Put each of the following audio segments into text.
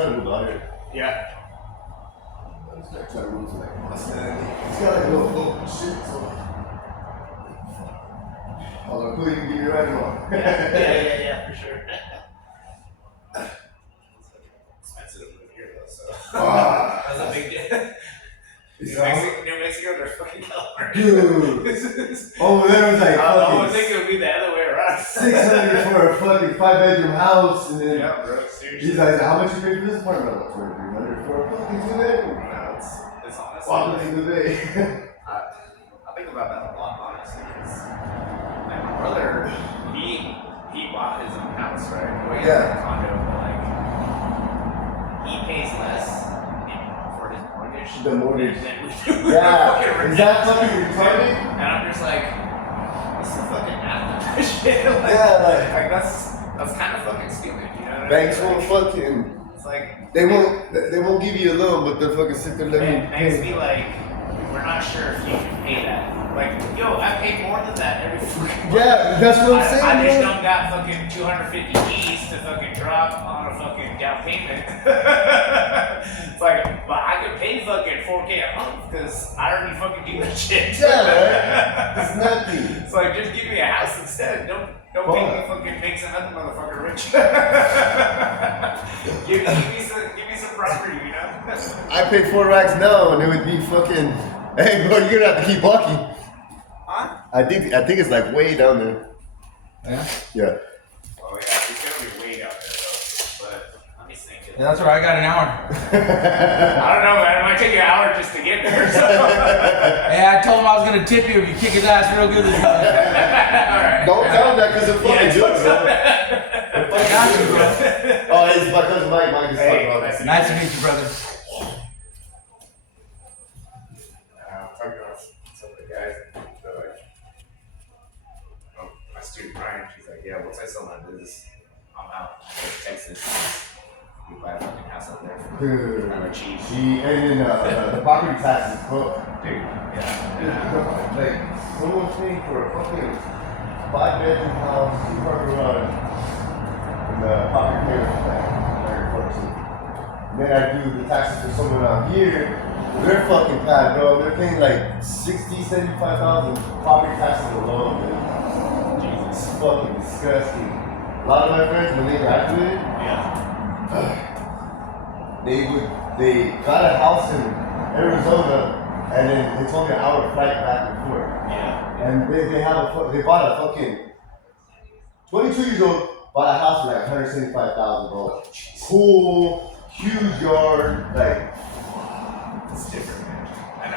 trying to move out here. Yeah. He's like trying to move to like Mustang. He's got like a little shit, so. Oh, cool, you can give me a ride tomorrow. Yeah, for sure. Expensive to move here though, so. That's a big deal. New Mexico, there's fucking California. Dude. Over there was like I would think it would be the other way around. $600 for a fucking 5-bedroom house, and then yeah, bro, seriously. he's like, how much you pay for this apartment? I'm like, $2,300 for a fucking 2-bedroom. No, it's honestly. Welcome to the day. I think about that a lot, honestly, because like my brother, he bought his own house, right? Well, he has a condo, but like he pays less for his mortgage. The mortgage. Than we do. Yeah. Is that fucking retarded? And I'm just like, what's the fucking math of this shit? Like, Yeah, like that's kind of fucking stupid, you know? Banks what I won't mean? fucking. It's like They won't give you a loan, but they'll fucking sit there and let you banks pay. be like, we're not sure if you can pay that. Like, yo, I pay more than that every fucking month. Yeah, that's what I'm saying. I just man. don't got fucking 250 keys to fucking drop on a fucking down payment. It's like, but I could pay fucking $4K a month because I already fucking do that shit. Yeah, man. It's nothing. It's like, just give me a house instead. Don't make me fucking make some other motherfucker rich. give me some property, you know? I pay 4 racks now, and it would be fucking. Hey, bro, you're gonna have to keep walking. Huh? I think it's like way down there. Yeah? Yeah. Oh yeah, it's gonna be way down there though. But let me think. Yeah, that's right, I got an hour. I don't know, man. It might take you an hour just to get there. So. Hey, I told him I was gonna tip you if you kick his ass real good. Alright. Don't tell him that because it's fucking good, bro. I got you, bro. Oh, it's my cousin Mike. Mike is Hey, talking about. Nice to meet you, brother. I'm talking about some of the guys. They're like, my student Brian, she's like, yeah, once I sell my business, I'm out. I go to Texas. We buy a fucking house out there for Dude. kind of cheap. And then the property taxes, bro. Dude, yeah. Like, someone's paying for a fucking 5-bedroom house, 2-car garage, and the property payment tax, 34%. Then I do the taxes for someone out here. They're fucking bad, bro. They're paying like 60, 75,000 property taxes alone, man. Jesus, it's fucking disgusting. A lot of my friends, when they graduated, they got a house in Arizona, and then they told me an hour flight back and forth. Yeah. And they bought a fucking 22 years old, bought a house for like 175,000, bro. Pool, huge yard, like. It's different, man. And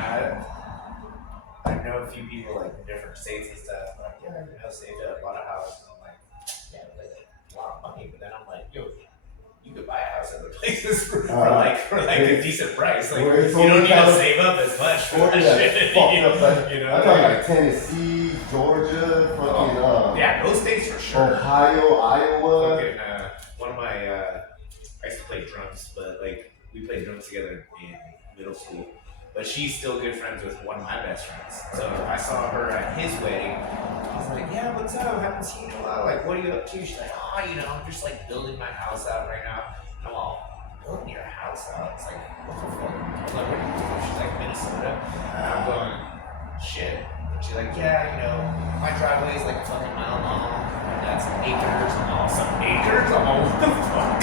I know a few people like in different states and stuff. Like, yeah, saved up, bought a house, and I'm like, yeah, but that's a lot of money. But then I'm like, yo, you could buy a house other places for like a decent price. Like, you don't need to save up as much for that shit. Like, You know, I'm talking like Tennessee, Georgia, fucking yeah, those states for sure. Ohio, Iowa. Fucking one of my I used to play drums, but like we played drums together in middle school. But she's still good friends with one of my best friends. So I saw her at his wedding. I was like, yeah, what's up? Haven't seen you in a while. Like, what are you up to? She's like, I'm just like building my house out right now. I'm all, building your house out? It's like, what the fuck? I'm like, where do you live? She's like, Minnesota. And I'm going, shit. She's like, yeah, my driveway is like a fucking mile long. And that's acres. I'm all, some acres? I'm all, what the fuck?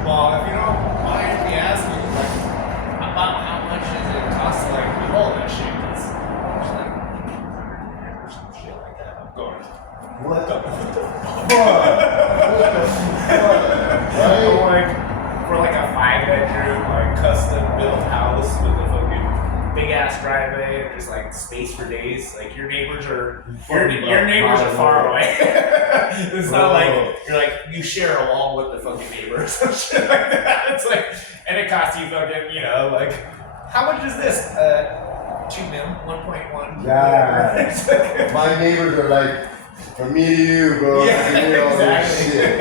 Well, if you don't mind me asking, like, about how much does it cost to like do all that shit? It's like or some shit like that. I'm going, What the fuck? I'm like, for like a 5-bedroom, like custom built house with a fucking big ass driveway and just like space for days. Like your neighbors are far away. It's not like you're like you share a wall with the fucking neighbor or some shit like that. It's like, and it costs you fucking, like, how much is this? 2 mil, 1.1. Yeah. My neighbors are like, from me to you, bro. Yeah, Give me all exactly. this shit.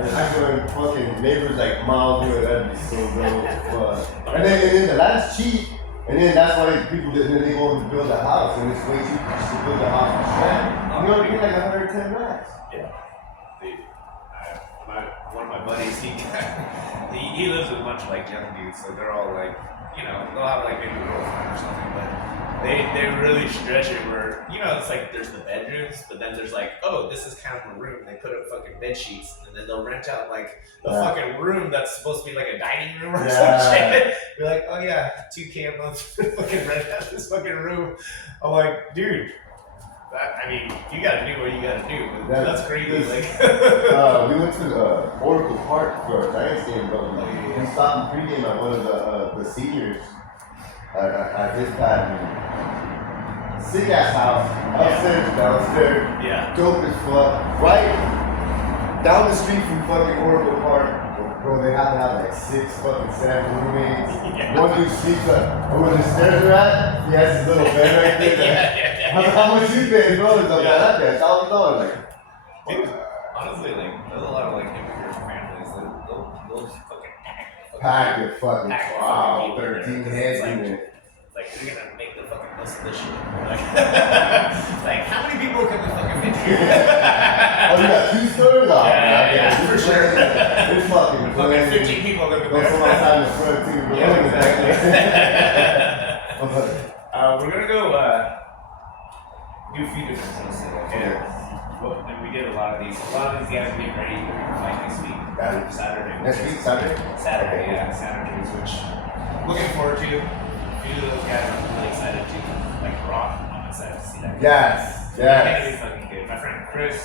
And I'm going fucking neighbors like miles away. That'd be so dope. And then the land's cheap. And then that's why people they go to build a house, and it's way cheaper just to build a house from scratch. You only pay like 110 racks. Yeah. Dude, one of my buddies, he lives with a bunch of like young dudes, so they're all like, you know, they'll have like maybe a girlfriend or something, but they really stretch it where, you know, it's like there's the bedrooms, but then there's like, oh, this is kind of a room. They put up fucking bed sheets, and then they'll rent out like a fucking room that's supposed to be like a dining room or some shit. You're like, oh yeah, $2K a month for fucking rent out this fucking room. I'm like, dude. I mean, you gotta do what you gotta do. That's crazy. We went to Oracle Park for a Giants game, but we stopped in pregame at one of the seniors at his pad. Sick ass house, upstairs, downstairs, dope as fuck. Right down the street from fucking Oracle Park. Bro, they have to have like 6 fucking seven roommates. One dude sleeps where the stairs are at. He has his little bed right there. How much you paying, bro? It's like that. $1,000. Like, dude, honestly, like there's a lot of like immigrant families that they'll fucking pack your fucking wow, 13 heads in it. Like they're gonna make the fucking most of this shit. Like, like how many people can we fucking fit here? Oh, you got 2 stories? Oh, yeah, for sure. It's fucking 15 people living there. Someone outside the front too. Yeah, exactly. We're gonna go do a few different things today. Well, and we did a lot of these. A lot of these guys are getting ready to fight next week. Saturday. Next week, Saturday? Saturday, yeah, Saturdays, which looking forward to. A few of those guys I'm really excited to. Like Rock, I'm excited to see that. Yes. It's gonna be fucking good. My friend Chris,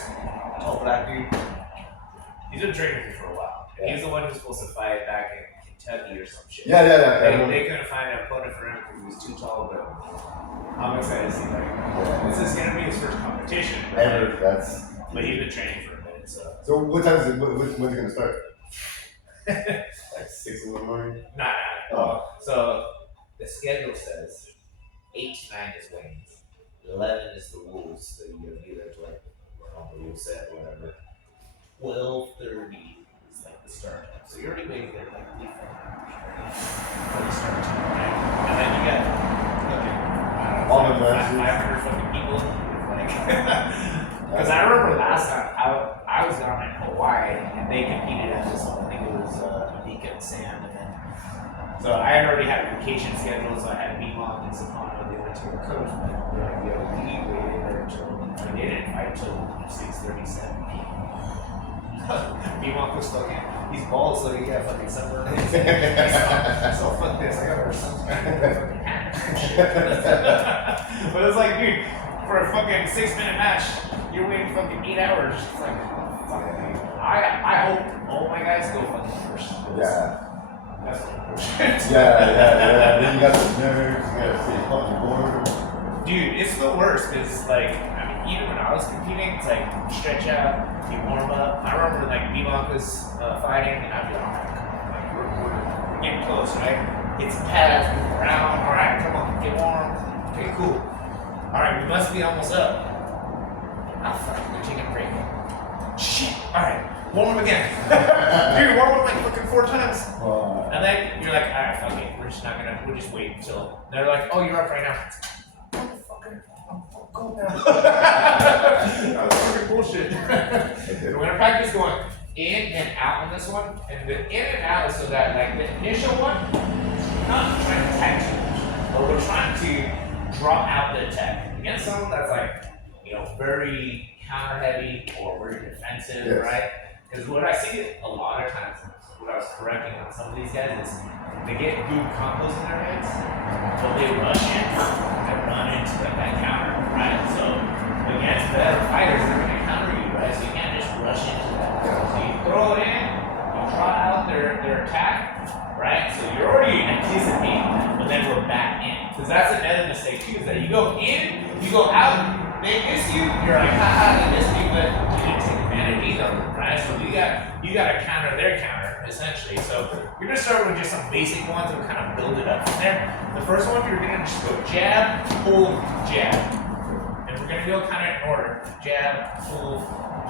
tall black dude, he's been training with me for a while. He's the one who was supposed to fight back in Kentucky or some shit. Yeah. They couldn't find an opponent for him because he was too tall, but I'm excited to see that. This is gonna be his first competition. But he's been training for a minute, so. So what time is it? When's it gonna start? Like 6 in the morning? Nah. So the schedule says 8 to 9 is weigh-ins. 11 is the rules that you gotta be there to like work on the rule set or whatever. 12:30 is like the start time. So you're already waiting there like 3 hours for the start time, right? And then you got all the matches. 500 fucking people. Because I remember last time I was down in Hawaii and they competed at this one. I think it was Anika and Sam. So I had already had a vacation scheduled, so I had B-Monk and Sapano. They went to a coach, but they're like, yo, we waited there until, they didn't fight until 6:37 p.m. B-Monk was fucking, he's bald, so he got fucking sunburn. So fuck this, I got wear sunscreen. But it's like, dude, for a fucking 6-minute match, you're waiting fucking 8 hours. It's like, fuck, dude. I hope all my guys go fucking first. Yeah. That's bullshit. Then you got the nerves, you gotta stay fucking bored. Dude, it's the worst because, like, I mean, even when I was competing, it's like stretch out, you warm up. I remember, like, B-Monk was fighting, and I'd be like, like we're getting close, right? It's pads, move around. All right, come on, get warm. Okay, cool. All right, we must be almost up. Oh, fuck, we're taking a break. Shit, all right. Warm up again. Dude, warm up like fucking 4 times. And then you're like, alright, fuck it. We'll just wait until. They're like, oh, you're up right now. Motherfucker, I'm cold now. That was fucking bullshit. We're gonna practice going in and out on this one. And the in and out is so that, like, the initial one, we're not trying to attack too much, but we're trying to draw out the attack. Against someone that's like, you know, very counter heavy or very defensive, right? Because what I see a lot of times, what I was correcting on some of these guys is they get good combos in their heads, but they rush in and run into like that counter, right? So against better fighters, they're going to counter you, right? So you can't just rush into that. So you throw it in, you draw out their attack, right? So you're already anticipating that, but then we're back in. Because that's another mistake too, is that you go in, you go out, they miss you, you're like, haha, they missed me, but you didn't take advantage either, right? So you got to counter their counter, essentially. So you're going to start with just some basic ones and kind of build it up from there. The first one, you're going to just go jab, pull, jab. And we're going to go kind of in order. Jab, pull,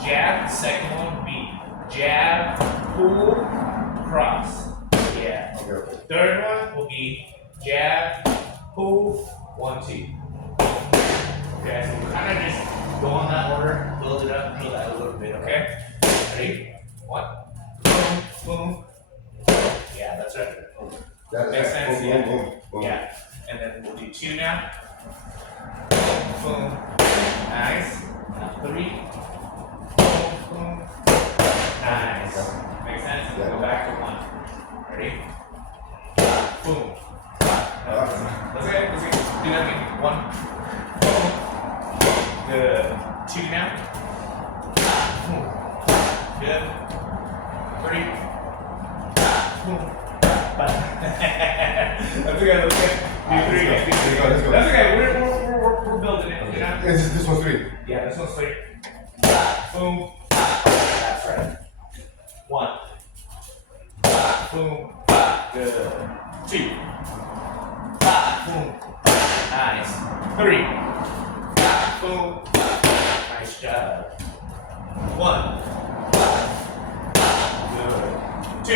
jab. The second one will be jab, pull, cross. Yeah. Third one will be jab, pull, 1, 2. Okay, so we're kind of just go on that order, build it up, build that a little bit, okay? Ready? 1, boom, Makes sense? Boom, Yeah. boom, boom, boom. Yeah. And then we'll do 2 now. Boom. Nice. 3. Boom, boom. Nice. Makes sense? Yeah. Go back to 1. Ready? Boom. Let's go. Let's go. Do that again. 1. Boom. Good. 2 now. Boom. Good. 3. Boom. That's okay. Let's go. Do 3 again. Do 3 again. Let's go. That's okay. We're building it. You know? This one's 3. Yeah, this one's 3. Boom. That's right. 1. Boom. Good. 2. Boom. Nice. 3. Boom. Nice job. 1. Good. 2.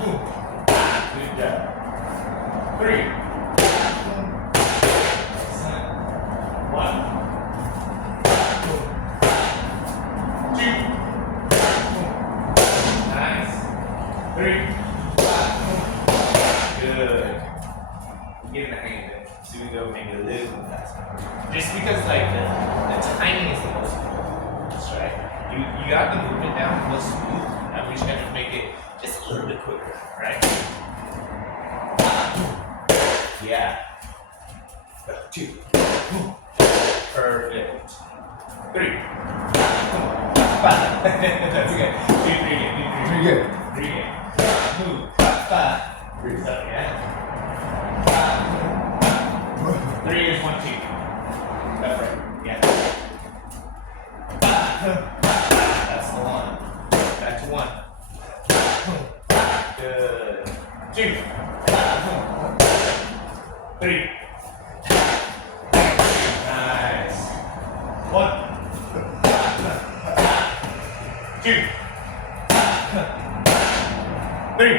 Boom. Good job. 3. Excellent. 1. Boom. 2. Boom. Nice. 3. Boom. Good. I'm getting the hang of it. So we go maybe a little faster. Just because like the timing is the most important. That's right. You got the movement down, it was smooth. And we just gotta make it just a little bit quicker, right? Yeah. 2. Perfect. 3. 5. That's okay. 2, 3 again. 3 again. 3 again. Move. 5. 3. So, yeah. 3 is 1, 2. That's right. Yeah. That's the 1. Back to 1. Good. 2. 3. Nice. 1. 2. 3.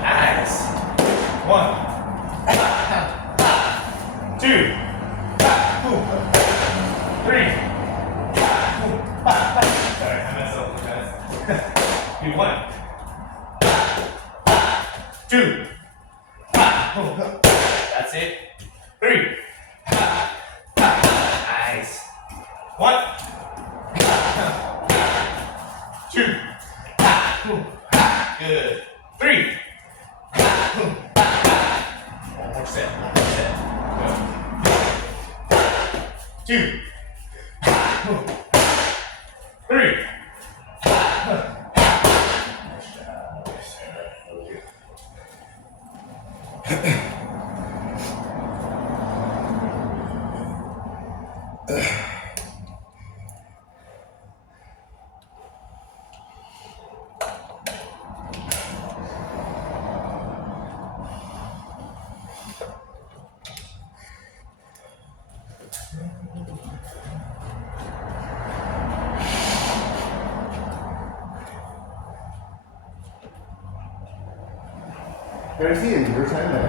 Nice. 1. 2. 3. Sorry, I messed up with that. Do 1. 2. That's it. 3. Nice. 1. 2. Good. 3. One more set. Go. 2. 3. Where's he in your time then?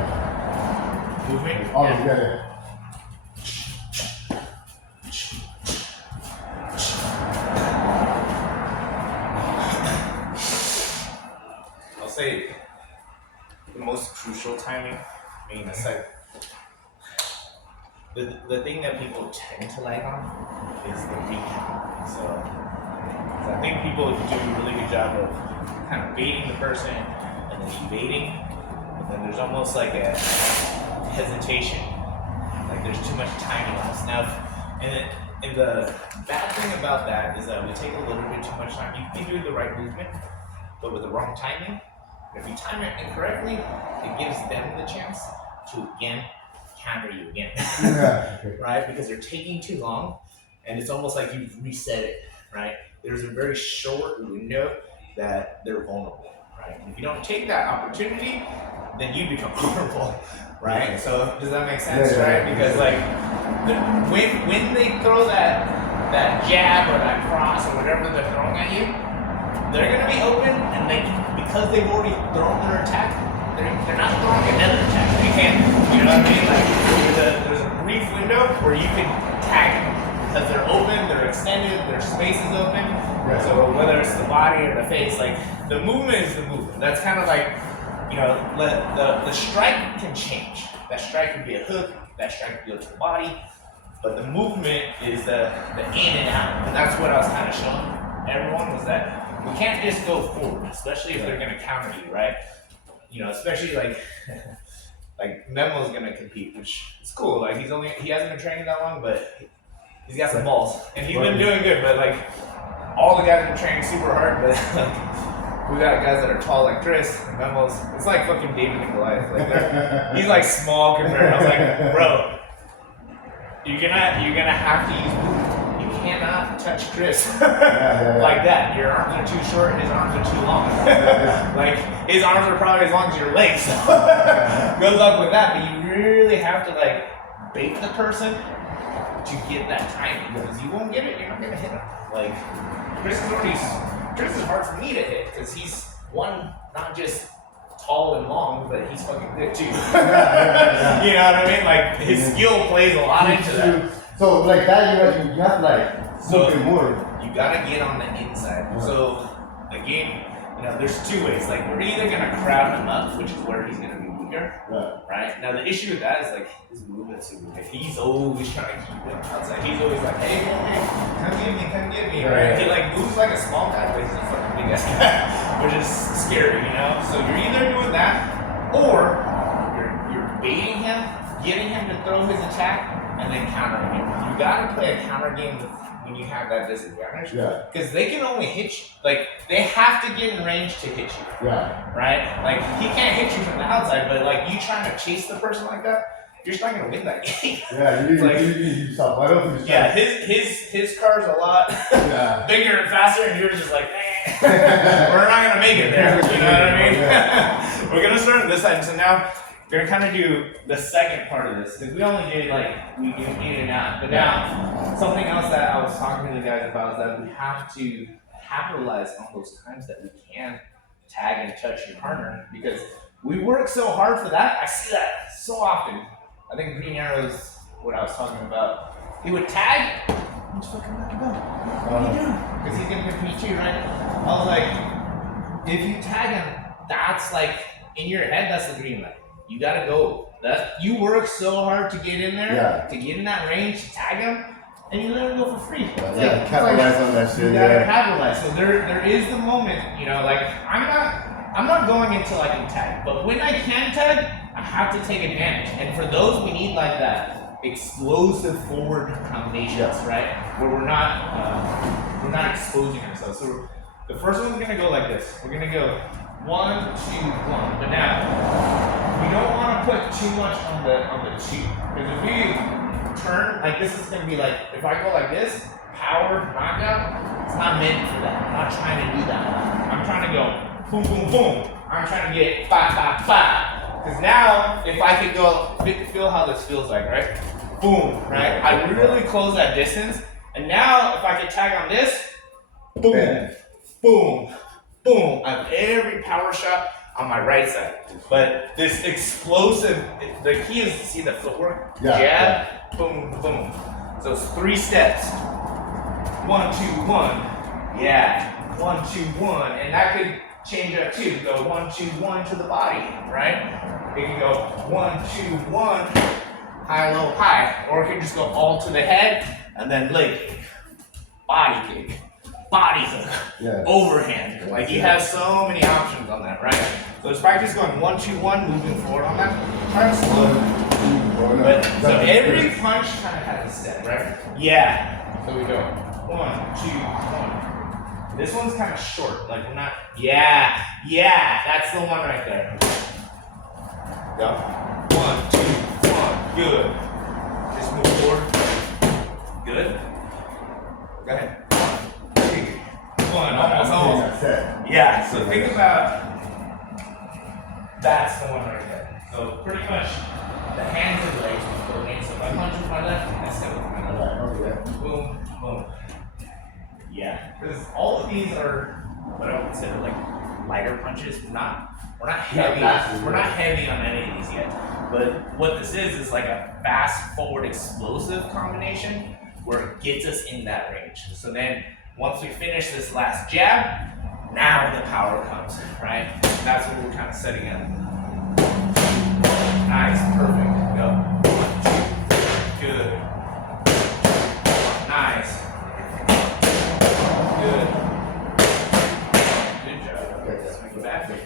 Movement. Oh, Yeah. yeah. I'll say the most crucial timing. I mean, it's like the thing that people tend to lag on is the recount. So I think people do a really good job of kind of baiting the person and then evading, but then there's almost like a hesitation, like there's too much timing loss. Now, and the bad thing about that is that we take a little bit too much time. You can do the right movement, but with the wrong timing, if you time it incorrectly, it gives them the chance to again counter you again. Yeah. Okay. Right? Because they're taking too long, and it's almost like you've reset it, right? There's a very short window that they're vulnerable, right? If you don't take that opportunity, then you become vulnerable, right? So does that make sense, Yeah, right? yeah. Because like when they throw that jab or that cross or whatever they're throwing at you, they're gonna be open, and because they've already thrown their attack, they're not throwing another attack. They can't, you know what I mean? Like there's a brief window where you can tag them, because they're open, they're extended, their space is open. Right. So whether it's the body or the face, like the movement is the movement. That's kind of like, you know, the strike can change. That strike could be a hook, that strike could go to the body, but the movement is the in and out. And that's what I was kind of showing everyone, was that we can't just go forward, especially if they're gonna counter you, right? You know, especially like like Memo's gonna compete, which is cool. Like he hasn't been training that long, but he's got some balls. And he's been doing good, but like all the guys have been training super hard, but like we got guys that are tall like Chris and Memo's. It's like fucking David and Goliath. Like he's like small compared. I was like, bro, you're gonna have to use movement. You cannot touch Chris like that. Your arms are too short, his arms are too long. Like his arms are probably as long as your legs. Good luck with that, but you really have to like bait the person to get that timing, because you won't get it, you're not gonna hit him. Like Chris is hard for me to hit because he's one, not just tall and long, but he's fucking good too. You know what I mean? Like his skill plays a lot into that. So like that, you have to like So more. you gotta get on the inside. So again, you know, there's two ways. Like we're either gonna crowd him up, which is where he's gonna be weaker, right? Now the issue with that is like his movement's super weak. He's always trying to keep him outside. He's always like, hey, come get me, right? He like moves like a small guy, but he's a fucking big ass guy, which is scary, you know? So you're either doing that, or you're baiting him, getting him to throw his attack, and then countering him. You gotta play a counter game when you have that disadvantage. Yeah. Because they can only hit you. Like, they have to get in range to hit you. Yeah. Right? Like, he can't hit you from the outside, but like, you trying to chase the person like that, you're just not gonna win that game. Yeah, you need yourself. I don't think yeah, his car's a lot bigger and faster, and yours is like, we're not gonna make it there. You know what I mean? We're gonna start on this side. So now, we're gonna kind of do the second part of this, because we only did like, we do in and out. But now, something else that I was talking to the guys about is that we have to capitalize on those times that we can tag and touch your partner, because we work so hard for that. I see that so often. I think Green Arrow is what I was talking about. He would tag, and just fucking let him go. What are you doing? Because he's gonna compete too, right? I was like, if you tag him, that's like, in your head, that's the green light. You gotta go. You work so hard to get in there, to get in that range, to tag him, and you let him go for free. Capitalize on that shit. You gotta capitalize. So there is the moment, you know, like I'm not going until I can tag, but when I can tag, I have to take advantage. And for those, we need like that explosive forward combinations, right? Where we're not exposing ourselves. So the first one's gonna go like this. We're gonna go 1, 2, 1. But now, we don't want to put too much on the 2. Because if we turn, like this is going to be like, if I go like this, power knockout, it's not meant for that. I'm not trying to do that. I'm trying to go boom, boom, boom. I'm trying to get 5, 5, 5. Because now, if I could go, feel how this feels like, right? Boom, right? I really close that distance. And now, if I could tag on this, boom, boom. Boom, I have every power shot on my right side. But this explosive, the key is to see the footwork. Jab, boom, boom. So it's 3 steps. 1, 2, 1. Yeah. 1, 2, 1. And that could change up too. Go 1, 2, 1 to the body, right? It can go 1, 2, 1, high, low, high. Or it can just go all to the head and then leg kick, body kick, body hook, overhand. Like you have so many options on that, right? So it's practice going 1, 2, 1, moving forward on that. Try to slow. But so every punch kind of has a step, right? Yeah. So we go 1, 2, 1. This one's kind of short. Like we're not. Yeah. That's the one right there. Go. 1, 2, 1. Good. Just move forward. Good. Go ahead. 1, almost. Yeah, so think about, that's the one right there. So pretty much the hands and legs will coordinate. So if I punch with my left, I step with my left. Boom, boom. Yeah, because all of these are what I would consider like lighter punches. We're not heavy. We're not heavy on any of these yet. But what this is like a fast forward explosive combination where it gets us in that range. So then once we finish this last jab, now the power comes, right? That's what we're kind of setting up. Nice, perfect, go. Good. Nice. Good. Good job. Let's make it back. Good.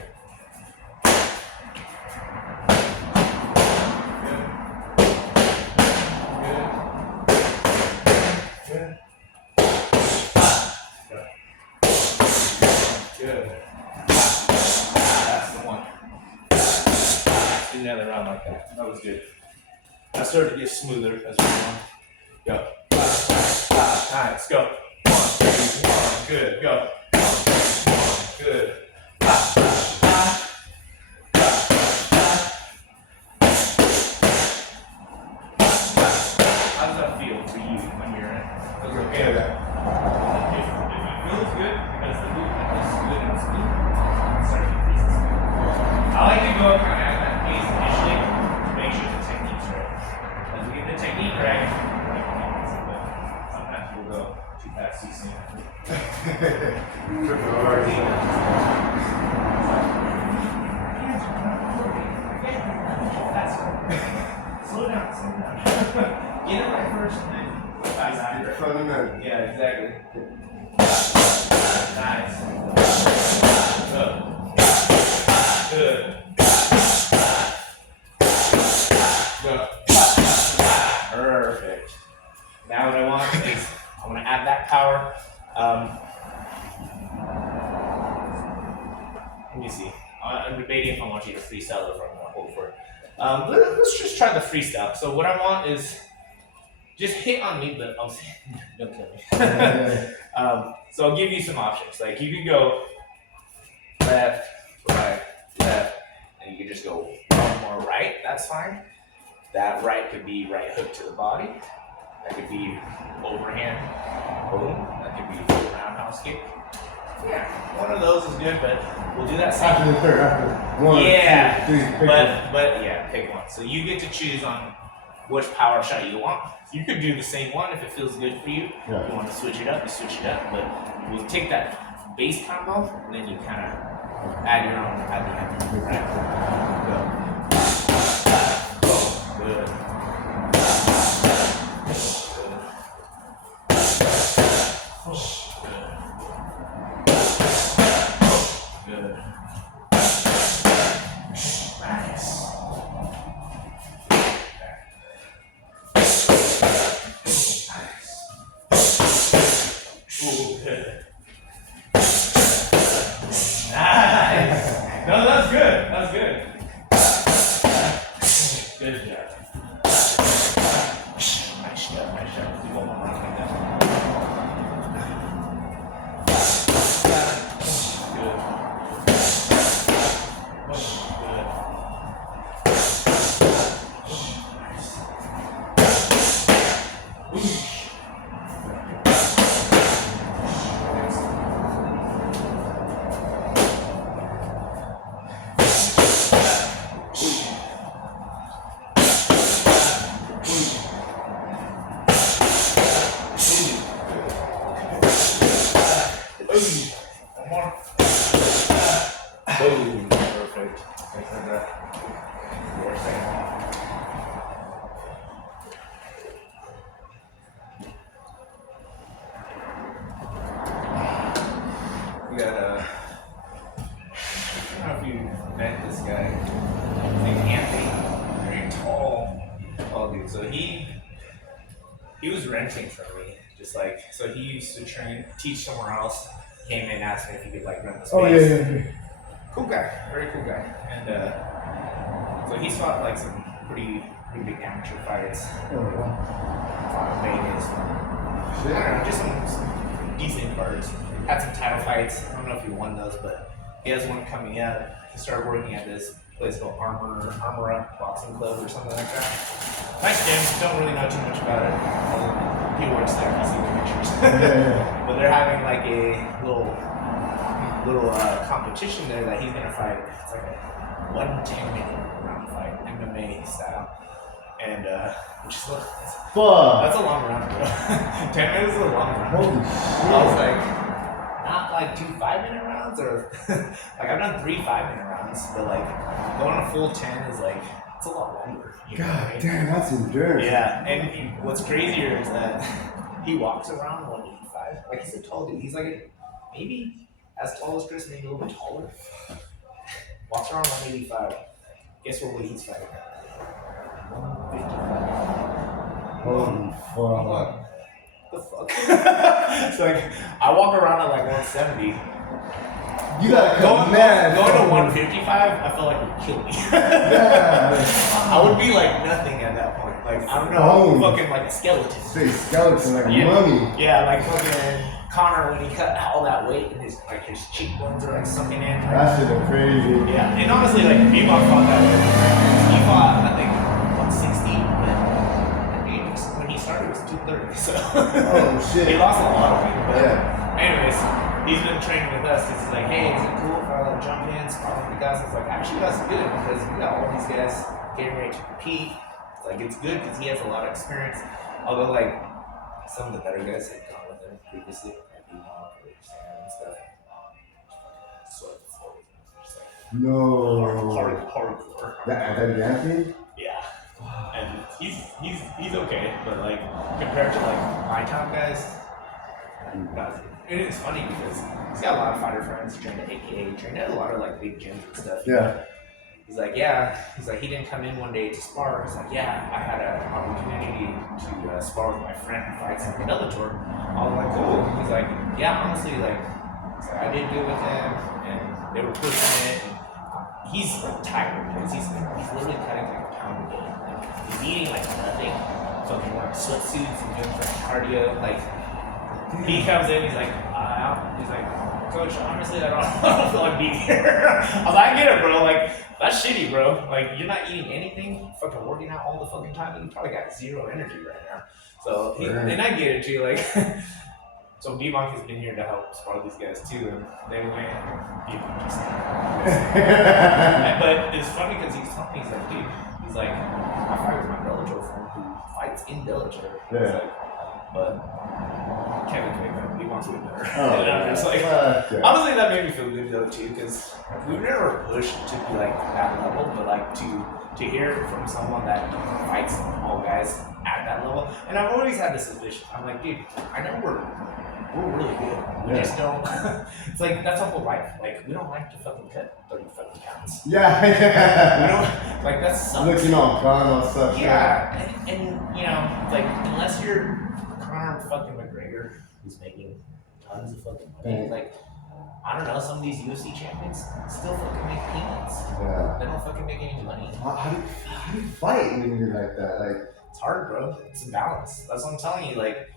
Good. Good. That's the one. Do another round like that. That was good. I started to get smoother as we went on. Go. Nice. Go. 1, 2, 1. Good. Go. 1, 2, 1. Good. How does that feel for you when you're in? Feels okay. If it feels good, because the movement is good and smooth, start to increase the speed. I like to go kind of at that pace initially to make sure the technique's right. As we get the technique right, sometimes we'll go too fast too soon. Slow down, slow down. Get it right first and then go fast after it. Fundamental. Yeah, exactly. Nice. Good. Good. Good. Perfect. Now what I want is I want to add that power. Let me see. I'm debating if I want you to freestyle or if I want to hold for it. Let's just try the freestyle. So what I want is just hit on me, but don't kill me. So I'll give you some options. Like you could go left, right, and you could just go one more right. That's fine. That right could be right hook to the body. That could be overhand, boom. That could be roundhouse kick. Yeah, one of those is good, but we'll do that same. After the third, after 1, Yeah, 2, 3, pick one. but yeah, pick one. So you get to choose on which power shot you want. You could do the same one if it feels good for you. Yeah. If you want to switch it up, you switch it up. But we'll take that base combo and then you kind of add your own at the end. Right? Go. Good. Good. Nice. Ooh, good. Nice. No, that's good. That's good. Good job. Nice shot. Nice shot. Do one more round like that. Good. One more. Boom. Perfect. Thanks like that. More second. We got I don't know if you met this guy. His name's Anthony. Very tall dude. So he was renting from me. Just like, so he used to teach somewhere else. Came in, asked me if he could like rent the space. Oh, yeah. Cool guy, very cool guy. And so he's fought like some pretty big amateur fights. Fought in Vegas. I don't know, just some decent cards. Had some title fights. I don't know if he won those, but he has one coming up. He started working at this place called Armor Up Boxing Club or something like that. Nice gym. Don't really know too much about it. He works there. He's seen the pictures. But they're having like a little competition there that he's gonna fight. It's like a 110-minute round fight, MMA style. and which is Fuck. that's a long round, bro. 10 minutes is a long round. Holy I was shit. like, not like 2 5-minute rounds, or like I've done 3 5-minute rounds, but like going a full 10 is like it's a lot longer. You know what I God mean? damn, that's endurance. Yeah, and what's crazier is that he walks around 185. Like he's a tall dude. He's like maybe as tall as Chris, maybe a little bit taller. Walks around 185. Guess what weight he's fighting? 155. Holy fuck. The fuck? It's like I walk around at like 170. You gotta cut Going mad. to 155, I feel like it would kill me. Yeah. I would be like nothing at that point. Like I don't know, Bone. fucking like a skeleton. Straight skeleton like a Yeah. mummy. Yeah, like fucking Connor when he cut all that weight and his cheekbones are like sunken in. That shit is crazy. Yeah, and honestly, like Bebop fought that way. He fought, I think, 160, but when he started, it was 230. So Oh shit. he lost a lot of weight. But Yeah. anyways, he's been training with us. He's like, hey, is it cool if I like jump in, spar with the guys? I was like, actually, that's good because we got all these guys getting ready to compete. It's like it's good because he has a lot of experience. Although, like some of the better guys had gone with him previously, like Bebop or Sam and stuff. So it's just like No. hardcore. That Yankee? Yeah. And he's okay, but like compared to like my top guys, guys, and it's funny because he's got a lot of fighter friends, trained at AKA, trained at a lot of like big gyms and stuff. Yeah. He's like, he didn't come in one day to spar. He's like, yeah, I had an opportunity to spar with my friend who fights in Bellator. I was like, cool. He's like, yeah, honestly, like, I did good with him, and they were pushing it. And he's tired because he's literally cutting like a pound a day. Like, he's eating like nothing, fucking like sweatsuits and doing fresh cardio. Like, he comes in, he's like, Coach, honestly, I don't feel like being here. I was like, I get it, bro. Like, that's shitty, bro. Like, you're not eating anything, fucking working out all the fucking time, and you probably got zero energy right now. So, and I get it too. Like, so Bebop has been here to help spar these guys too, and they went and Bebop just. But it's funny because he's telling me, he's like, dude, he's like, I fight with my Bellator friend who fights in Bellator. Yeah. He's like, but Kevin Craig, he wants to be better. Oh, And I'm just like, yeah. honestly, that made me feel good though too, because we've never pushed to be like that level, but like to hear it from someone that fights all guys at that level. And I've always had this suspicion. I'm like, dude, I know we're really good. We Yeah. just don't. It's like that's our whole life. Like we don't like to fucking cut 30 fucking pounds. Yeah. We don't like that sucks. Looking all gone, all stuff. Yeah, and you know, like unless you're Conor fucking McGregor, who's making tons of fucking money, like I don't know, some of these UFC champions still fucking make peanuts. Yeah. They don't fucking make any money. How do you fight when you're like that? Like, It's hard, bro. It's a balance. That's what I'm telling you. Like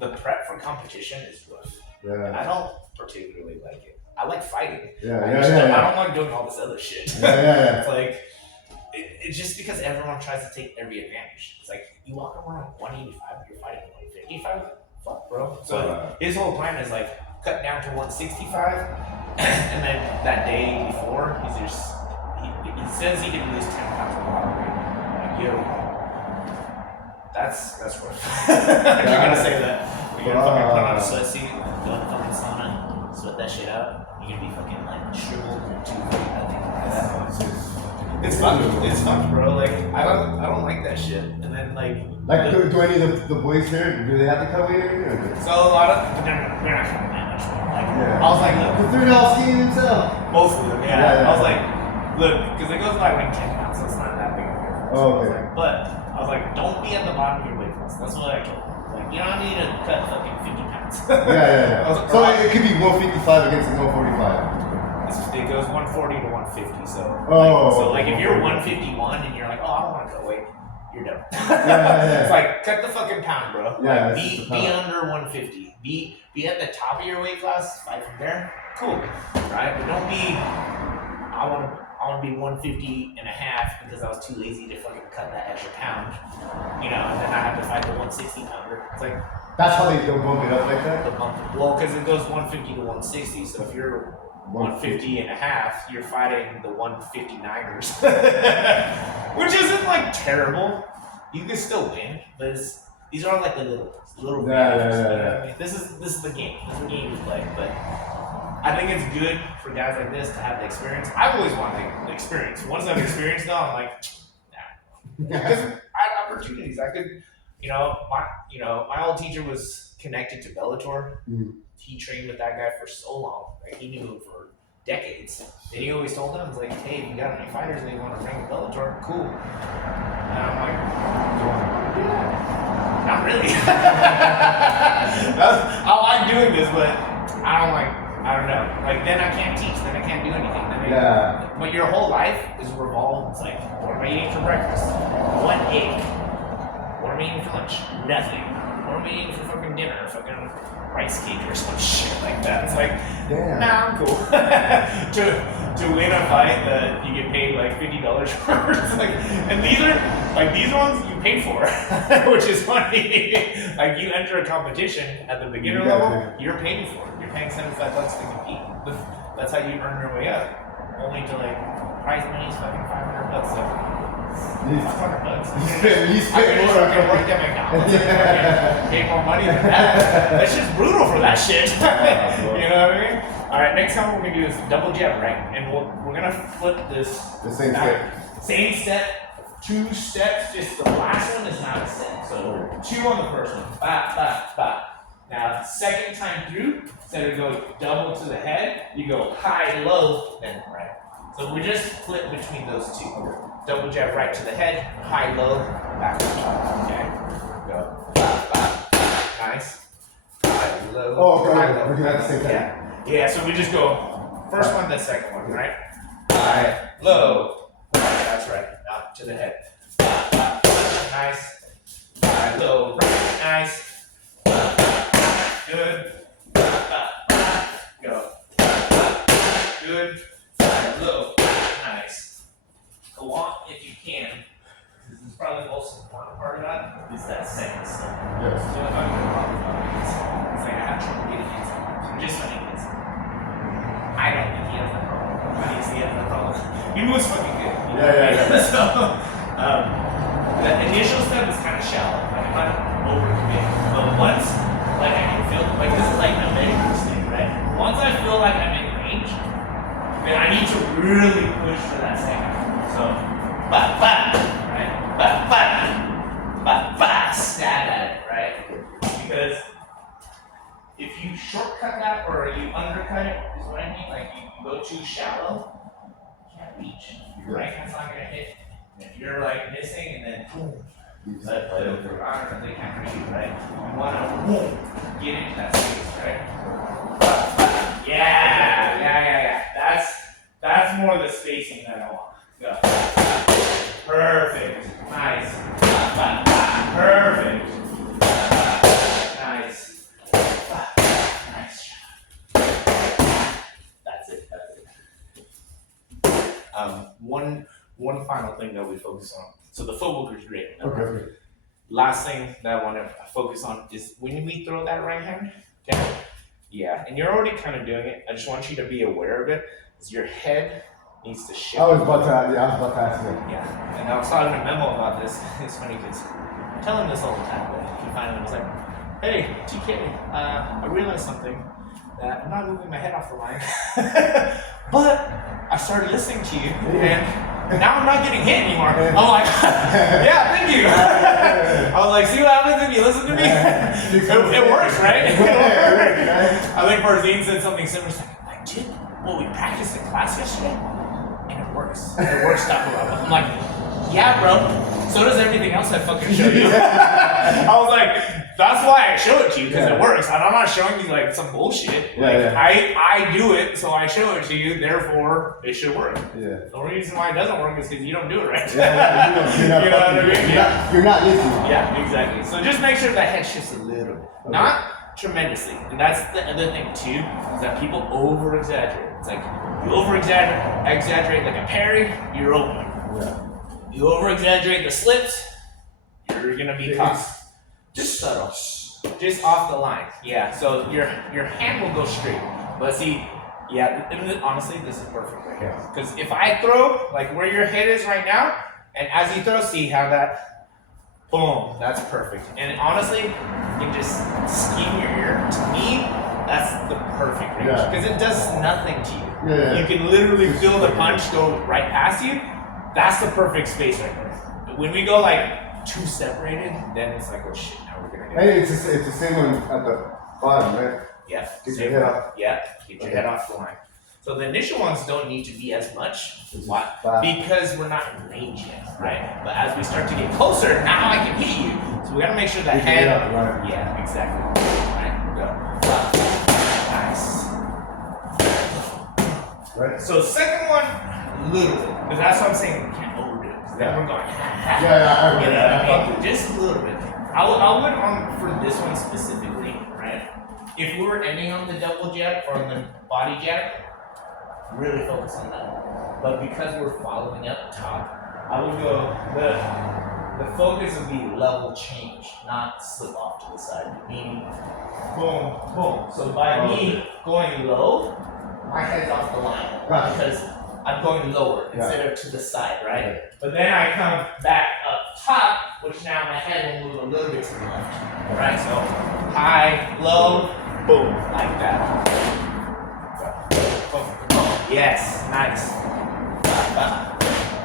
the prep for competition is rough, and yeah. I don't particularly like it. I like fighting. Yeah, I yeah, just yeah, don't- yeah. I don't like doing all this other shit. Yeah. It's like it's just because everyone tries to take every advantage. It's like you walk around 185, you're fighting 155. Fuck, bro. So his whole plan is like cut down to 165, and then that day before, he says he can lose 10 pounds of water weight. Like, yo, that's rough. You're gonna say that. You're gonna fucking put on a sweatsuit, go in the fucking sauna, sweat that shit out. You're gonna be fucking like shriveled and too nothing like that. It's fucked, bro. Like I don't like that shit. And then like do any of the boys here, do they have to cut weight every year? so a lot of they're not cutting that much. Like Yeah. I was like, look, The $3 skiing himself. most of them, yeah. Yeah. I was like, look, because it goes by like 10 pounds, so it's not that big of a difference. Oh, okay. But I was like, don't be at the bottom of your weight class. That's what I told him. Like, you don't need to cut fucking 50 pounds. Yeah. I was- So it could be 155 against 145. It goes 140 to 150. So, Oh, like if you're 140. 151 and you're like, oh, I don't want to cut weight, you're done. Yeah. It's like cut the fucking pound, bro. Yeah, Like, it's just be the pound. under 150. Be at the top of your weight class. Fight from there. Cool, right? But don't be. I want to be 150 and a half because I was too lazy to fucking cut that extra pound, you know, and then I have to fight the 160 pounder. It's like That's how they'll bump it up like that? the bump. Well, because it goes 150 to 160. So if you're 150 and a half, you're fighting the 159ers, which isn't like terrible, you can still win, but these are like the little games. Yeah. You know what I mean? This is the game. This is the game you play. But I think it's good for guys like this to have the experience. I've always wanted the experience. Once I've experienced though, I'm like, nah. Because I had opportunities. I could, my old teacher was connected to Bellator. Mm. He trained with that guy for so long. Like he knew him for decades. And he always told them, like, hey, if you got any fighters that you want to bring to Bellator, cool. And I'm like, yeah, not really. I like doing this, but I don't know. Like then I can't teach, then I can't do anything. But your whole life is revolved. It's like, what am I eating for breakfast? 1 egg. What am I eating for lunch? Nothing. What am I eating for fucking dinner? Fucking rice cake or some shit like that. It's like, nah, I'm cool. to win a fight that you get paid like $50 for. It's like, and these ones you pay for, which is funny. Like you enter a competition at the beginner level, you're paying for it. You're paying $75 to compete. That's how you earn your way up. Only to like prize money is fucking $500. So $500. You spend more on fucking work at McDonald's. Pay more money than that. That's just brutal for that shit. You know what I mean? All right, next time we're gonna do is double jab, right? And we're gonna flip this. The same step. Same step, 2 steps. Just the last one is not a step. So 2 on the first one. Bop, bop, bop. Now, second time through, instead of go double to the head, you go high, low, then right. So we just flip between those 2. Double jab right to the head, high, low, back to the top. Okay. Go. Bop, bop. Nice. High, low. Oh, okay. High, low. We're doing it at the same time. Yeah, so we just go first one, then second one, right? High, low. That's right. Up to the head. Bop, bop. Nice. High, low, right. Nice. Good. Go. Good. Low. Nice. Go on if you can. This is probably the most important part of that. Is that second step. Yes. So if I'm going wrong with it's like I have trouble getting it. So just when he gets it. I don't think he has a problem. He has no problem. He moves fucking good. Yeah. So the initial step is kind of shallow. Like I'm not overcommitting. But once like I can feel like this is like a measuring stick, right? Once I feel like I'm in range, then I need to really push for that second. So ba ba, right? Ba ba, ba ba, stab at it, right? Because if you shortcut that or you undercut it, is what I mean. Like you go too shallow, you can't reach. Your right hand's not gonna hit. If you're like missing and then boom. But the runner, they can't reach you, right? You want to boom, get into that space, right? Yeah. That's more the spacing that I want. Go. Perfect. Nice. Perfect. Nice. Nice. That's it. One final thing that we focus on. So the footwork is great. Okay. Last thing that I want to focus on is when we throw that right hand. Okay. Yeah, and you're already kind of doing it. I just want you to be aware of it. Is your head needs to shift. I was about to ask you. Yeah, and I was talking to Memo about this. It's funny because I tell him this all the time, but he finally was like, "Hey, TK, I realized something that I'm not moving my head off the line, but I started listening to you, and now I'm not getting hit anymore." I'm like, "Yeah, thank you." I was like, "See what happens if you listen to me? It works, right?" I think Farzine said something similar. He's like, "Dude, well, we practiced in class yesterday, and it works. It works, Dr. Rob." I'm like, "Yeah, bro. So does everything else I fucking show you." I was like, "That's why I show it to you, because it works. And I'm not showing you like some bullshit. I do it, so I show it to you. Therefore, it should work. Yeah. The only reason why it doesn't work is because you don't do it right. You're not You know what I mean? You're not listening. Yeah, exactly. So just make sure that head shifts a little bit, not tremendously. And that's the other thing too, is that people over exaggerate. It's like you over exaggerate like a parry, you're open. Yeah. You over exaggerate the slips, you're gonna be caught. Just subtle, just off the line. Yeah. So your hand will go straight, but see, yeah. Honestly, this is perfect right here. Because if I throw like where your head is right now, and as you throw, see how that Boom, that's perfect. And honestly, you can just skin your ear. To me, that's the perfect range Yeah. because it does nothing to you. Yeah. You can literally feel the punch go right past you. That's the perfect space right there. But when we go like too separated, then it's like, oh shit, now we're gonna get. Hey, it's the same one at the bottom, right? Yeah. Keep same your head one. off. Yeah. Keep your Okay. head off the line. So the initial ones don't need to be as much. Why? Wow. Because we're not in range yet, right? But as we start to get closer, now I can hit you. So we gotta make sure the Keep your head. head off the line. Yeah, exactly. Right, go. Nice. Right? So second one, little bit, because that's what I'm saying. We can't overdo it. 'Cause then Yeah. we're going. Yeah, I You know what I mean? Just a little bit. I would on for this one specifically, right? If we were ending on the double jab or on the body jab, really focus on that. But because we're following up top, I would go the focus would be level change, not slip off to the side. Meaning, boom, boom. So by me going low, my head's off the line Right. because I'm going lower Yeah. instead of to the side, right? Right. But then I come back up top, which now my head will move a little bit to the left. Alright, so high, low, boom, like that. Yes, nice.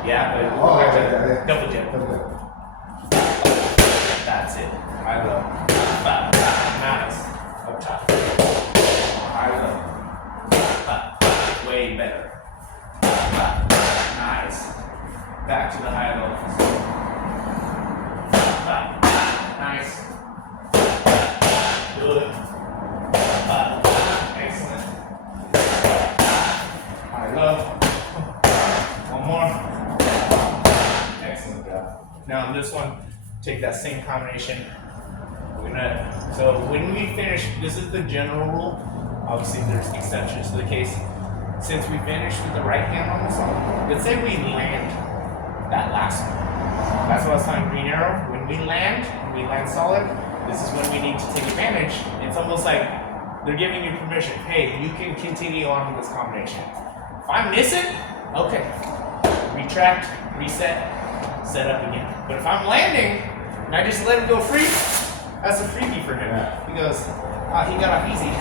Yeah, but Oh, yeah. double jab. Okay. That's it. High, low. Nice. Up top. High, low. Way better. Nice. Back to the high low. Nice. Good. Excellent. High low. One more. Excellent job. Now on this one, take that same combination. So when we finish, this is the general rule. Obviously there's exceptions to the case. Since we finished with the right hand on this one, let's say we land that last one. That's what I was telling Green Arrow. When we land solid, this is when we need to take advantage. It's almost like they're giving you permission. Hey, you can continue on with this combination. If I miss it, okay. Retract, reset, set up again. But if I'm landing and I just let him go free, that's a freebie for him. Yeah. He goes, he got off easy. You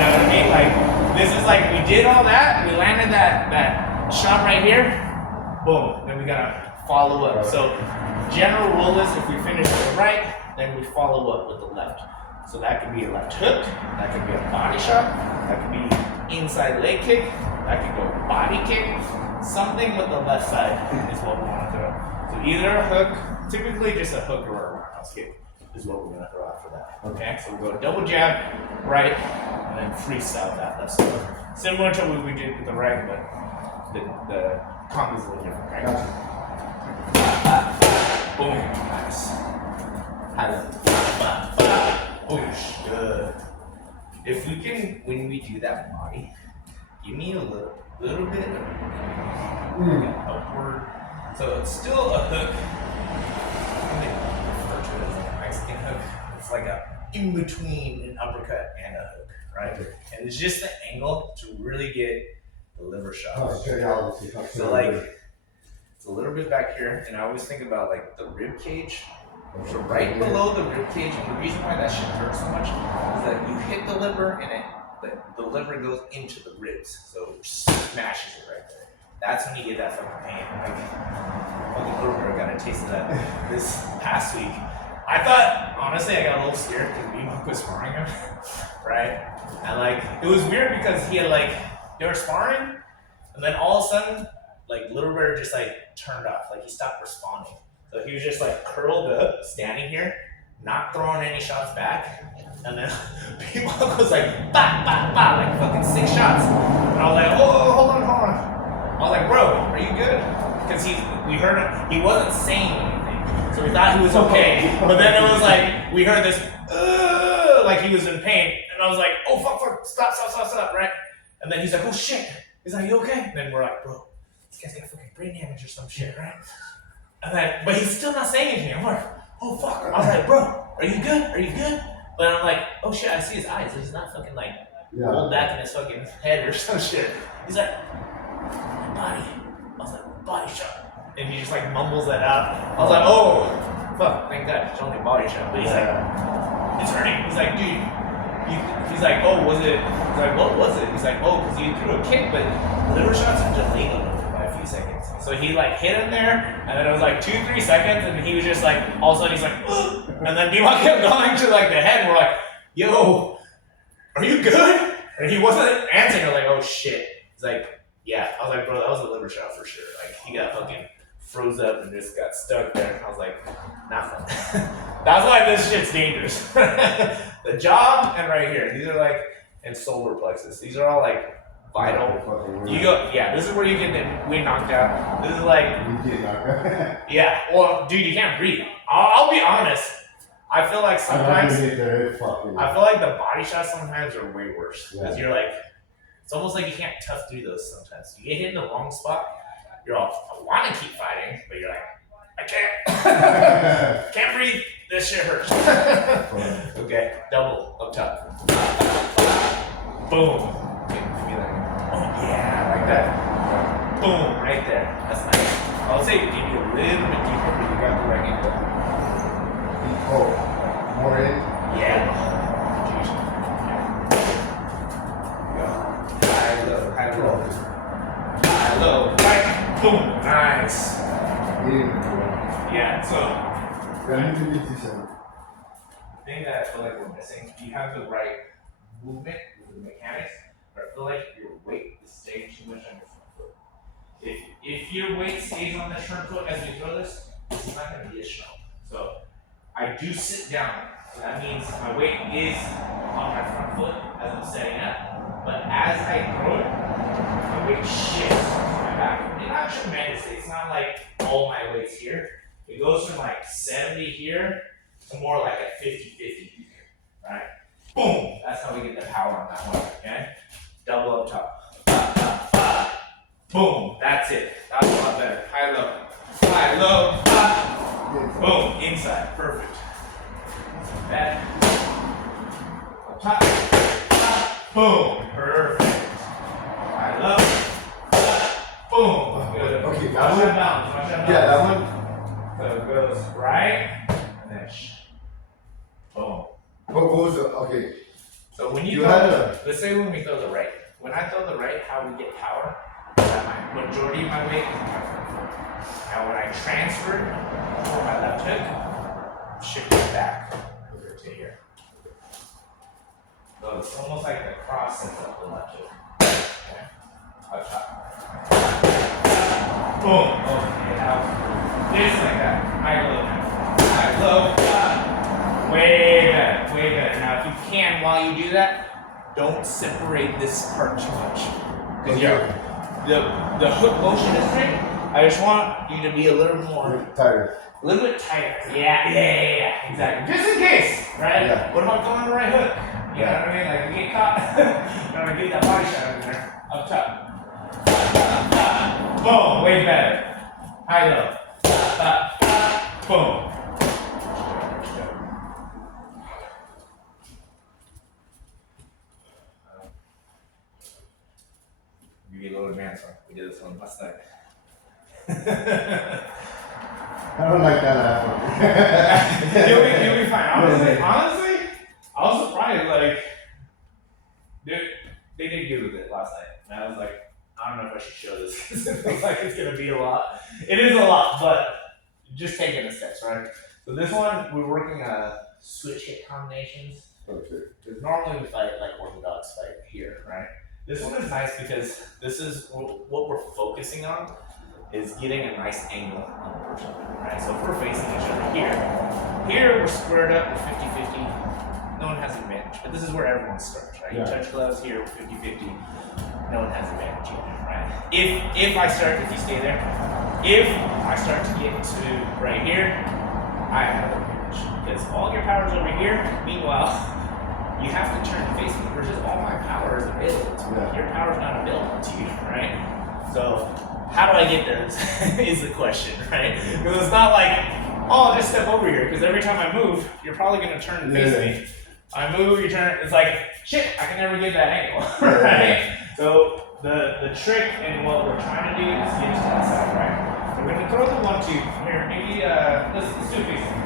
know what I mean? Like, this is like, we did all that, we landed that shot right here, boom, then we gotta follow up. So, general rule is if we finish with the right, then we follow up with the left. So that could be a left hook, that could be a body shot, that could be inside leg kick, that could go body kick, something with the left side is what we wanna throw. So either a hook, typically just a hook or a roundhouse kick is what we're gonna throw after that. Okay, so we go double jab, right, and then freestyle that left side. Similar to what we did with the right, but the combo's a little different, right? Gotcha. Boom, nice. Hello. Boosh, good. If we can, when we do that body, give me a little bit of upward. So it's still a hook. Mexican hook. It's like a in between an uppercut and a hook, right? And it's just the angle to really get the liver shot. So like it's a little bit back here, and I always think about like the rib cage. So right below the rib cage, and the reason why that shit hurts so much is that you hit the liver and the liver goes into the ribs, so it smashes it right there. That's when you get that fucking pain. Like, fucking Littleberg got a taste of that this past week. I thought, honestly, I got a little scared because B-Monk was sparring him, right? And like, it was weird because he had like, they were sparring, and then all of a sudden, like Littleberg just like turned off, like he stopped responding. So he was just like curled up, standing here, not throwing any shots back. And then B-Monk was like, bah, bah, bah, like fucking 6 shots. And I was like, oh, hold on. I was like, bro, are you good? Because we heard him, he wasn't saying anything. So we thought he was okay. But then it was like, we heard this, like he was in pain. And I was like, oh, fuck, stop, right? And then he's like, oh shit. He's like, you okay? And then we're like, bro, this guy's got fucking brain damage or some shit, right? And then, but he's still not saying anything. I'm like, oh fuck. I was like, bro, are you good? But I'm like, oh shit, I see his eyes. He's not fucking like rolled back in his fucking head or some shit. He's like, body. I was like, body shot. And he just like mumbles that out. I was like, oh, fuck, thank God, it's only a body shot. But he's like, it's hurting. He's like, dude, he's like, oh, was it? He's like, what was it? He's like, oh, because he threw a kick, but liver shots are delayed a little bit by a few seconds. So he like hit him there, and then it was like 2-3 seconds, and he was just like, all of a sudden he's like, ugh, and then Bima kept going to like the head, and we're like, yo, are you good? And he wasn't answering. I was like, oh shit. He's like, yeah. I was like, bro, that was a liver shot for sure. Like he got fucking froze up and just got stuck there. And I was like, nothing. That's why this shit's dangerous. The jaw and right here. These are like, and solar plexus. These are all like vital. You go, yeah, this is where you get the wind knocked out. This is like, You get knocked out. yeah, well, dude, you can't breathe. I'll be honest. I feel like sometimes, I feel like the body shots sometimes are way worse. Because you're like, it's almost like you can't tough through those sometimes. You get hit in the wrong spot, you're all, I want to keep fighting, but you're like, I can't. Can't breathe. This shit hurts. Okay, double up top. Boom. Okay, feel like, oh yeah, like that. Boom, right there. That's nice. I would say maybe a little bit deeper, but you got the right angle. Oh, more in? Yeah. Jeez. Yeah. High, low, high, low. High, low, right. Boom. Nice. Yeah, so. Yeah, The thing that I feel like we're missing, you have the right movement with the mechanics, but I feel like your weight is staying too much on your front foot. If your weight stays on the front foot as we throw this, this is not going to be a show. So I do sit down. So that means my weight is on my front foot as I'm setting up. But as I throw it, my weight shifts to my back. And not tremendously. It's not like all my weight's here. It goes from like 70 here to more like a 50-50. Right? Boom! That's how we get the power on that one. Okay? Double up top. Boom! That's it. That's a lot better. High, low. High, low. Boom! Inside. Perfect. Back. Up top. Boom! Perfect. High, low. Boom! Good. Okay, Watch that bounce. Watch that bounce. Yeah, that one. So it goes right, and then boom. What was the, okay. So when You you had throw, let's say when we throw the right. When I throw the right, how we get power, that my majority of my weight is in my front foot. Now when I transfer for my left hook, shift it back over to here. So it's almost like the cross sets up the left hook. Okay? Up top. Boom. Okay, now just like that. High, low, high, low, way better, way better. Now, if you can, while you do that, don't separate this part too much. Because the hook motion is great. I just want you to be a little more tighter. A little bit tighter. Yeah, exactly. Just in case, right? Yeah. What about throwing the right hook? You know what I mean? Like, you get caught. You don't want to get that body shot in there. Up top. Boom. Way better. High, low. Boom. You get a little advanced one. We did this one last night. I don't like that last one. You'll be fine. Honestly, I was surprised. Like, they did good with it last night. And I was like, I don't know if I should show this because it feels like it's gonna be a lot. It is a lot, but just taking the steps, right? So this one, we're working switch hit combinations. Okay. Because normally we fight like orthodox fight here, right? This one is nice because this is what we're focusing on is getting a nice angle on the person, right? So if we're facing each other here we're squared up with 50-50. No one has advantage, but this is where everyone starts, right? Yeah. You touch gloves here with 50-50. No one has advantage either, right? If you stay there, if I start to get to right here, I have advantage because all your power is over here. Meanwhile, you have to turn to face me versus all my power is available to me. Yeah. Your power is not available to you, right? So how do I get there is the question, right? Because it's not like, oh, I'll just step over here because every time I move, you're probably going to turn and face me. I move, you turn, it's like, shit, I can never get that angle, right? So the trick and what we're trying to do is get to that side, right? We're going to throw the 1-2 here. Maybe let's do it facing.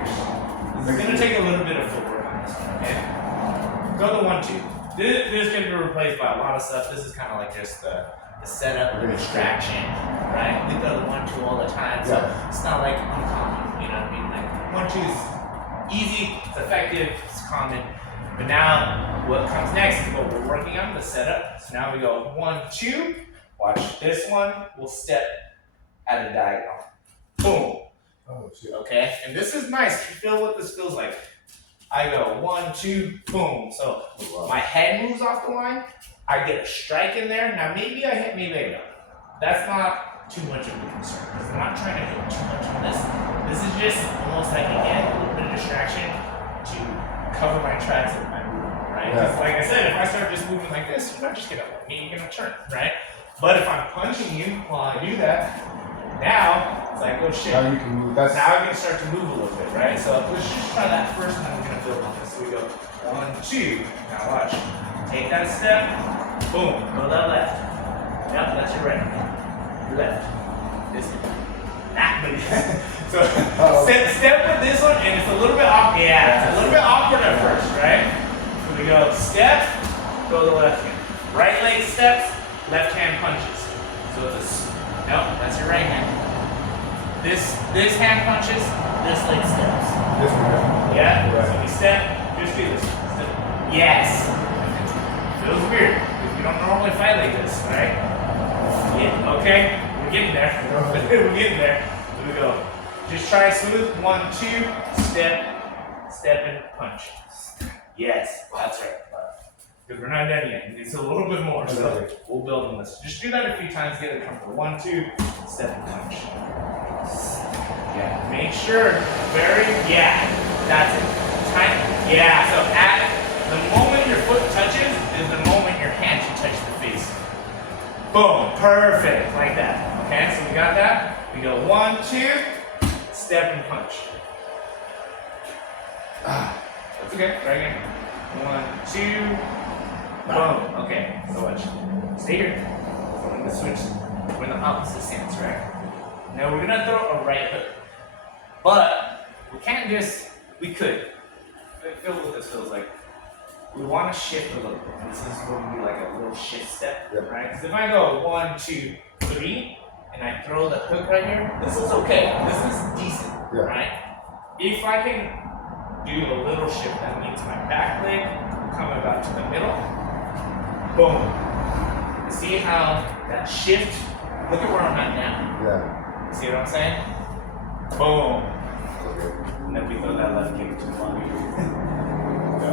It's gonna take a little bit of footwork on this one, okay? Throw the 1-2. This can be replaced by a lot of stuff. This is kind of like just the setup, the distraction, right? We throw the 1-2 all the time, so it's not like uncommon, you know what I mean? Like 1-2 is easy, it's effective, it's common. But now what comes next is what we're working on, the setup. So now we go 1-2. Watch this one. We'll step at a diagonal. Boom. Oh shit. Okay, and this is nice. Feel what this feels like. I go 1-2, boom. So my head moves off the line. I get a strike in there. Now maybe I hit, maybe I don't. That's not too much of a concern because I'm not trying to hit too much on this. This is just almost like again a little bit of distraction to cover my tracks and my movement, right? Because like I said, if I start just moving like this, you're not just gonna let me, you're gonna turn, right? But if I'm punching you while I do that, now it's like, oh shit. Now you can move. That's Now I can start to move a little bit, right? So let's just try that first, and then we're gonna build on this. So we go 1-2. Now watch. Take that step. Boom. Go that left. Yep, that's your right. Your left. This one. That one. So step with this one, and it's a little bit awkward. Yeah, it's a little bit awkward at first, right? So we go step, go the left hand. Right leg steps, left hand punches. So it's a no, that's your right hand. This hand punches, this leg steps. this one. Yeah? Right. So we step, just do this. Step. Yes. Feels weird because we don't normally fight like this, right? Yeah, okay, we're getting there. We're getting there. Here we go. Just try smooth. 1-2, step and punch. Yes, that's right. Because we're not done yet. It's a little bit more, so we'll build on this. Just do that a few times, get it comfortable. 1-2, step and punch. Yeah, make sure, that's it. Time, yeah, so at the moment your foot touches is the moment your hand should touch the face. Boom, perfect, like that. Okay, so we got that. We go 1-2, step and punch. That's okay, try again. 1-2, boom. Okay, so watch. Stay here. So I'm gonna switch. We're in the opposite stance, right? Now we're gonna throw a right hook. But we can't just, we could. Feel what this feels like. We want to shift a little bit. This is going to be like a little shift step, right? Because if I go 1, 2, 3, and I throw the hook right here, this is okay. This is decent, right? If I can do a little shift, that means my back leg coming about to the middle. Boom. See how that shift, look at where I'm at now. Yeah. See what I'm saying? Boom. And then we throw that left kick to the body. Go.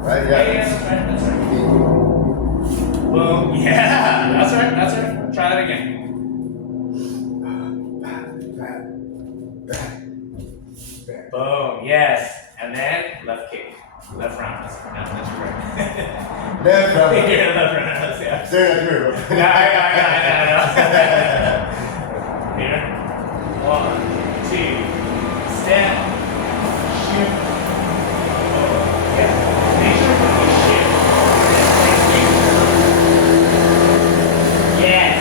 Right? Yeah, that's right. Boom. Yeah, that's right. Try that again. Boom. Yes. And then left kick. Left roundhouse. No, that's right. Left round. Yeah, left roundhouse, yeah. Stay right here. I know. Here. 1, 2, step, shoot. Yeah. Make sure when you shoot, yes.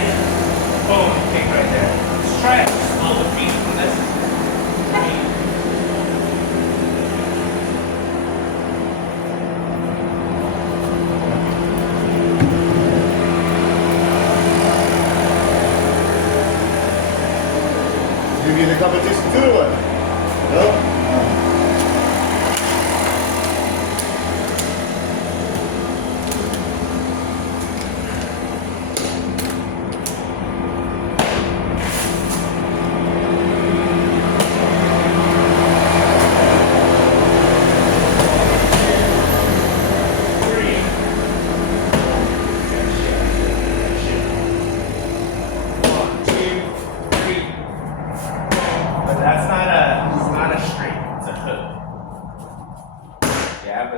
Boom. Kick right there. Let's try it. Slow the feet from this. You need a competition too or what? No?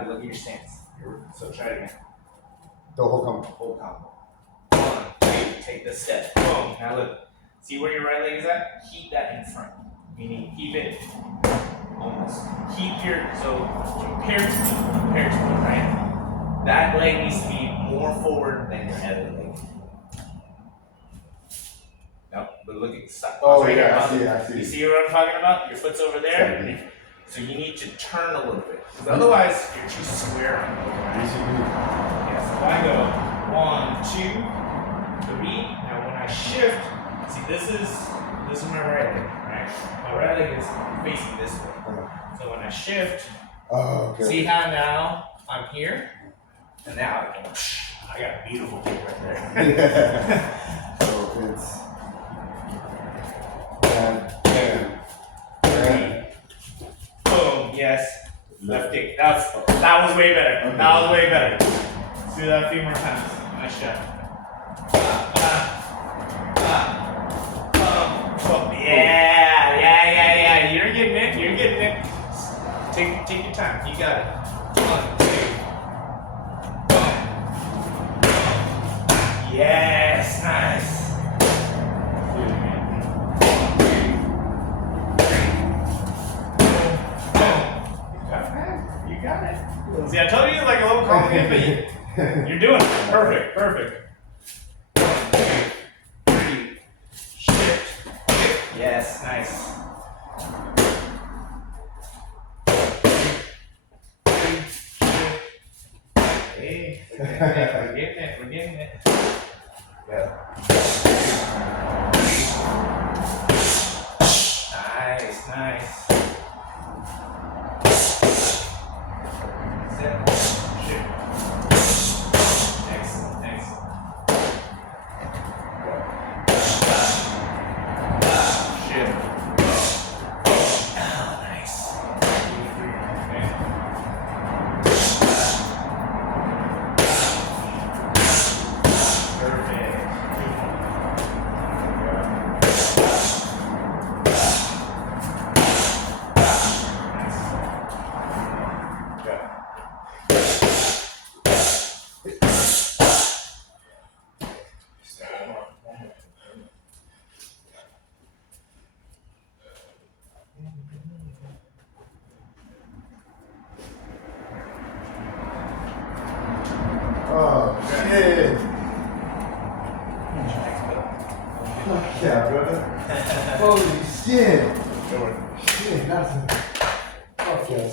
Look at your stance. So try it again. The whole combo. Whole combo. 1, 2, take the step. Boom. Now look. See where your right leg is at? Keep that in front. Meaning keep it almost. Keep your, so compare to me, right? That leg needs to be more forward than your other leg. No, but look at the side. Oh, right yeah, here. I see. You see what I'm talking about? Your foot's over there. So you need to turn a little bit, because otherwise you're too square on the overlap. Yeah, so if I go 1, 2, 3. Now when I shift, see this is my right leg, right? My right leg is facing this way. So when I shift, Oh, okay. see how now I'm here, and now I got a beautiful kick right there. So it's bam, bam. Boom, yes. Left kick. That was way better. Okay. That was way better. Let's do that a few more times. Nice shot. Yeah. You're getting it. Take your time. You got it. 1, 2. Yes, nice. You got it. See, I told you like a little complicated, but you're doing it. Perfect. 1, 2, 3. Shift. Yes, nice. 3. Shift. Hey, we're getting it. Yeah. Nice. Set. Shift. Excellent. Shift. Oh, nice. 2, 3. Okay. Perfect. 2. Oh, shit. Fuck yeah, brother. Holy shit. Shit, that's a... Fuck yes.